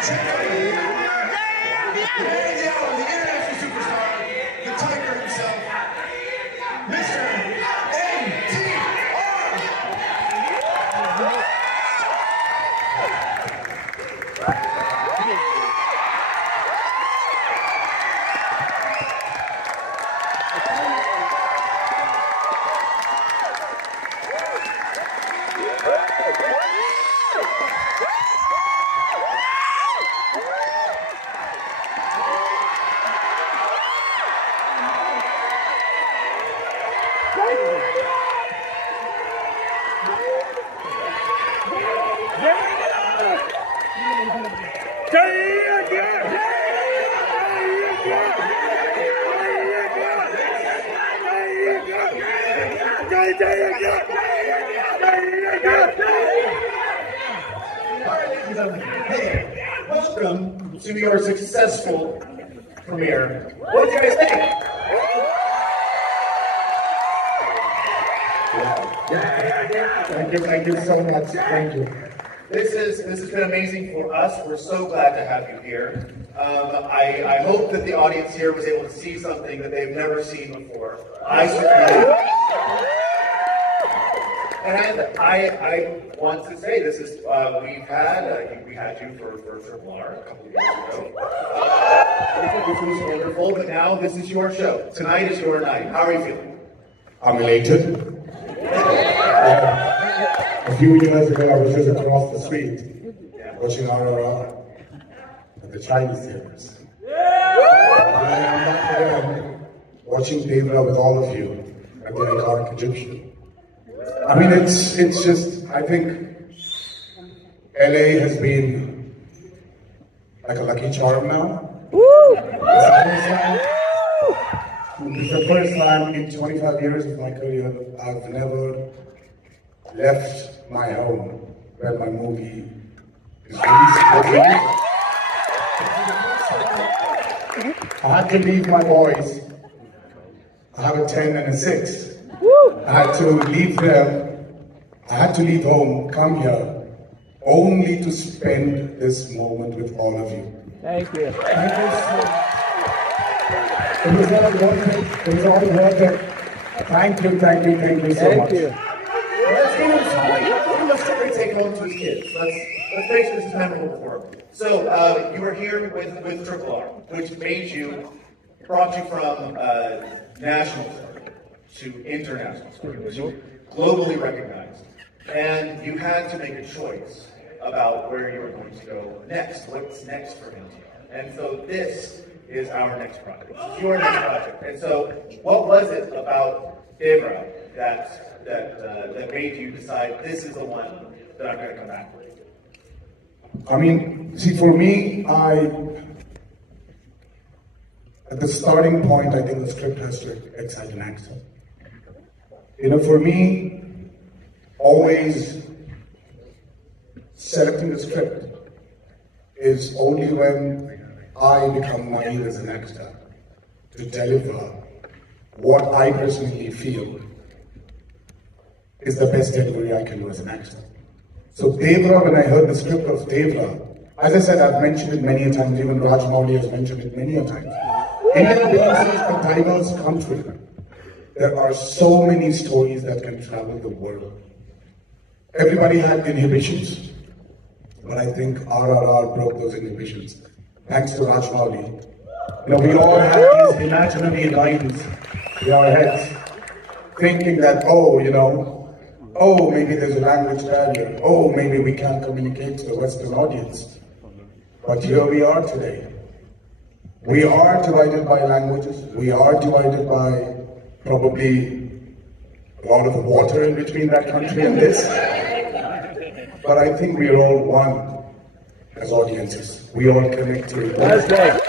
the international superstar, the tiger himself, Mr. NTR. Hey, welcome to your successful premiere. What do you guys think? Thank you so much. Thank you. This has been amazing for us. We're so glad to have you here. I hope that the audience here was able to see something that they've never seen before. I certainly did. And I want to say this is we had you for Triple R a couple of years ago. This was wonderful, but now this is your show. Tonight is your night. How are you feeling? I'm elated. A few years ago, I was just across the street watching Rama Rao at the Chinese theaters. I am back again watching Devara with all of you at the iconic Egyptian. I mean, it's just, I think LA has been like a lucky charm now. It's the first time in 25 years of my career I've never left my home where my movie is released. I had to leave my boys. I have a 10 and a 6. I had to leave them. I had to leave home, come here, only to spend this moment with all of you. Thank you. Thank you so much. It was all worth it. It was all worth it. Thank you so much. Thank you. Let's give him a story to take home to his kids. Let's make sure this is memorable for him. So you were here with Triple R, which brought you from national star to international star. It was globally recognized, and you had to make a choice about where you were going to go next. What's next for NTR? And so this is our next project. This is your next project. And so, what was it about Devara that made you decide this is the one that I'm going to come back with? I mean, see, for me, at the starting point, I think the script has to excite an actor. You know, for me, always selecting the script is only when I become naive as an actor to deliver what I personally feel is the best delivery I can do as an actor. So Devara, when I heard the script of Devara, as I said, I've mentioned it many a times, even Rajmouli has mentioned it many a times. India being such a diverse country, there are so many stories that can travel the world. Everybody had inhibitions, but I think RRR broke those inhibitions. Thanks to Rajmouli. You know, we all had these imaginary lines in our heads, thinking that, maybe there's a language barrier. Oh, maybe we can't communicate to the Western audience. But here we are today. We are divided by languages. We are divided by probably a lot of water in between that country and this. But I think we are all one as audiences. We all connect to each other.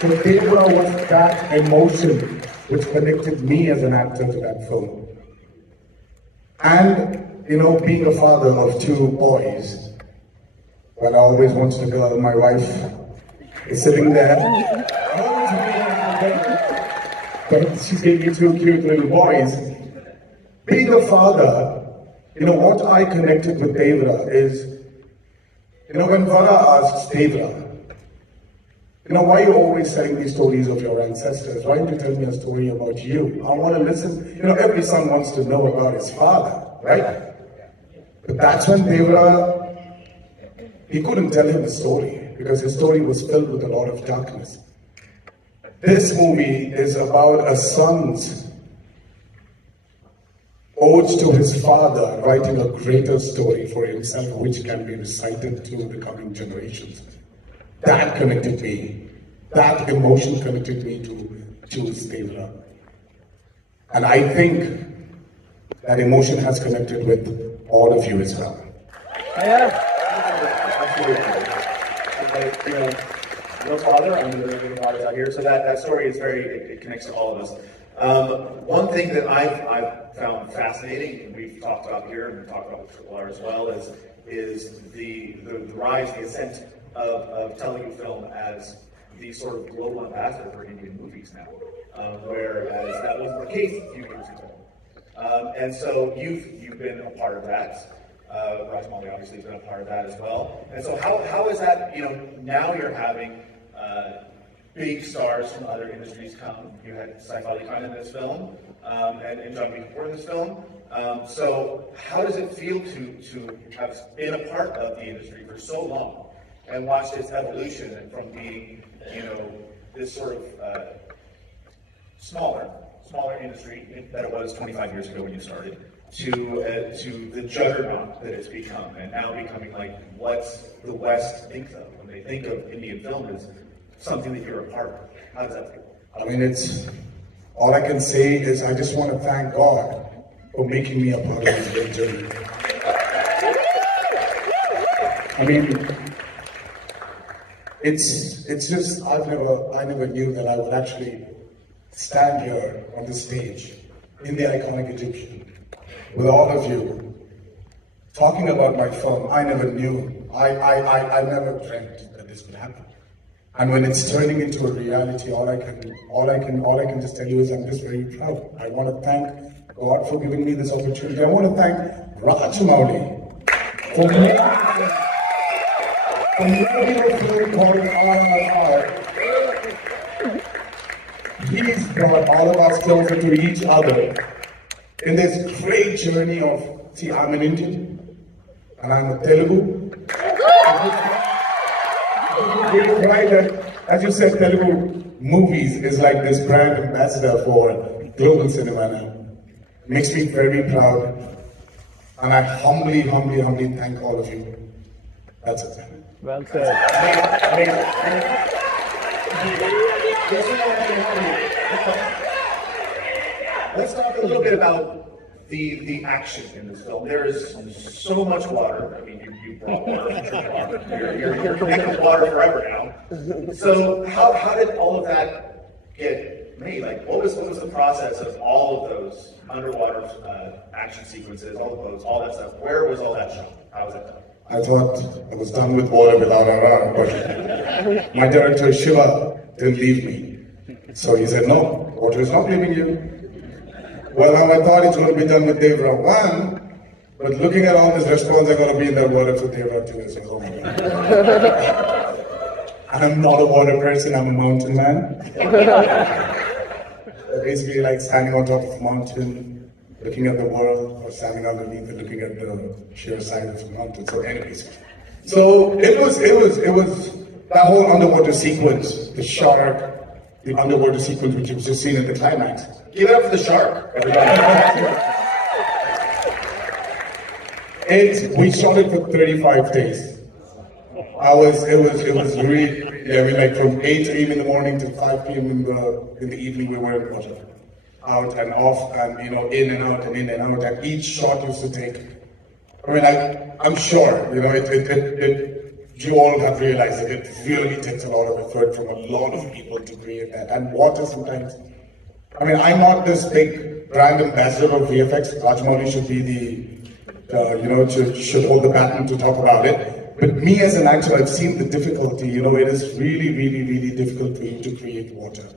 So Devara was that emotion which connected me as an actor to that film. And, you know, being a father of 2 boys, well, I always wanted a girl. My wife is sitting there. I always wanted a girl, but she's giving me 2 cute little boys. Being a father, you know, what I connected with Devara is You know, when Vara asks Devara, you know, why are you always telling me stories of your ancestors? Why don't you tell me a story about you? I want to listen. You know, every son wants to know about his father, right? But that's when Devara, he couldn't tell him a story because his story was filled with a lot of darkness. This movie is about a son's ode to his father, writing a greater story for himself, which can be recited to the coming generations. That connected me. That emotion connected me to choose Devara. And I think that emotion has connected with all of you as well. Yeah. Absolutely. You know, no father, I'm the living fathers out here, so that story is it connects to all of us. One thing that I've found fascinating, and we've talked about here, and we've talked about with Triple R as well, is the rise, the ascent of Telugu film as the sort of global ambassador for Indian movies now, whereas that wasn't the case a few years ago. And so you've been a part of that. Rajmali obviously has been a part of that as well. And so how is that, you know, now you're having big stars from other industries come. You had Saif Ali Khan in this film, and Janhvi Kapoor in this film. So how does it feel to have been a part of the industry for so long and watched its evolution and from being, you know, this sort of smaller industry that it was 25 years ago when you started, to the juggernaut that it's become, and now becoming like what the West thinks of when they think of Indian film as something that you're a part of. How does that feel? I mean, all I can say is I just want to thank God for making me a part of this great journey. I mean, it's just, I never knew that I would actually stand here on the stage in the iconic Egyptian with all of you talking about my film. I never knew, I never dreamt that this would happen. And when it's turning into a reality, all I can just tell you is I'm just very proud. I want to thank God for giving me this opportunity. I want to thank Rajmali for making a film called RRR. He's brought all of us closer to each other in this great journey of, see, I'm an Indian and I'm a Telugu. Really pride that, as you said, Telugu movies is like this brand ambassador for global cinema now. Makes me very proud, and I humbly thank all of you. That's it. Well said. Let's talk a little bit about the action in this film. There is so much water. I mean, you brought water. You're connected water forever now. So how did all of that get made? Like, what was the process of all of those underwater action sequences, all the boats, all that stuff? Where was all that shot? How was it done? I thought I was done with water without a but my director Shiva didn't leave me. So he said, no, water is not leaving you. Well, now I thought it would be done with Devara 1, but looking at all this response, I got to be in that water for Devara 2. So, oh my God. And I'm not a water person, I'm a mountain man. Basically like standing on top of a mountain, looking at the world, or standing underneath and looking at the sheer side of the mountain. So anyways, so it was that whole underwater sequence, the shark, the underwater sequence which you've just seen in the climax. Give it up for the shark, everybody. We shot it for 35 days. It was really, yeah, we like from 8 a.m. in the morning to 5 p.m. in the evening we were in the water. Out and off and, you know, in and out and in and out, and each shot used to take, I mean, I'm sure, you know, you all have realized that it really takes a lot of effort from a lot of people to create that. And water sometimes, I mean, I'm not this big brand ambassador of VFX. Rajmali should be should hold the baton to talk about it. But me as an actor, I've seen the difficulty, you know, it is really difficult for you to create water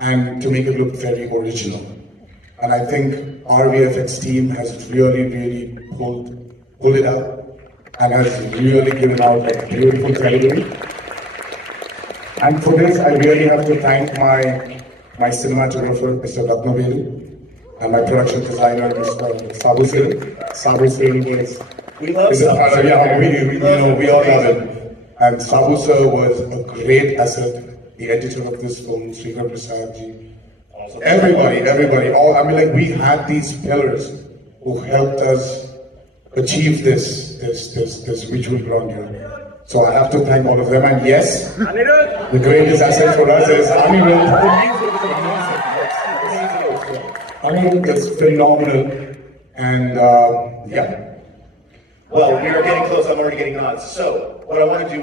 and to make it look very original. And I think our VFX team has really pulled it out. and has really given out a beautiful Telugu. And for this, I really have to thank my cinematographer, Mr. Ratnavelu, and my production designer, Mr. Sabu Singh. Sabu Singh is... We love Sabu. Yeah, we all love him. And Sabu sir was a great asset, the editor of this film, Srikhar Prasad ji. Everybody, all, I mean, like, we had these pillars who helped us achieve this visual grandeur. So I have to thank all of them, and yes, the greatest asset for us is Anirudh. Anirudh is phenomenal, and yeah. Well, we are getting close. I'm already getting nods. So what I want to do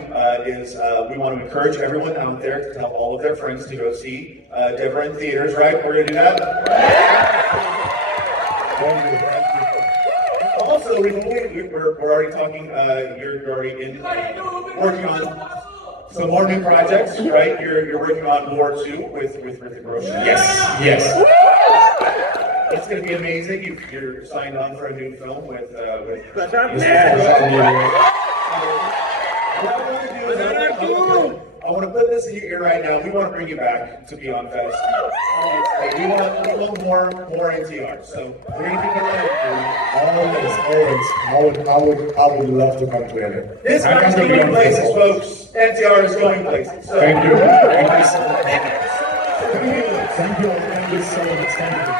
is we want to encourage everyone out there to tell all of their friends to go see Devara in theaters, right? We're going to do that? Also, we're already talking, you're already working on some more new projects, right? You're working on more too with Hrithik Roshan. Yes. It's going to be amazing. You're signed on for a new film with What I want to do is I want to put this in your ear right now. We want to bring you back to be on Fest. We want more NTR. So we're going to keep it always. I would love to come to LA. This is going places, folks. NTR is going places. So. Thank you. Thank you so much. Thank you so much. Thank you.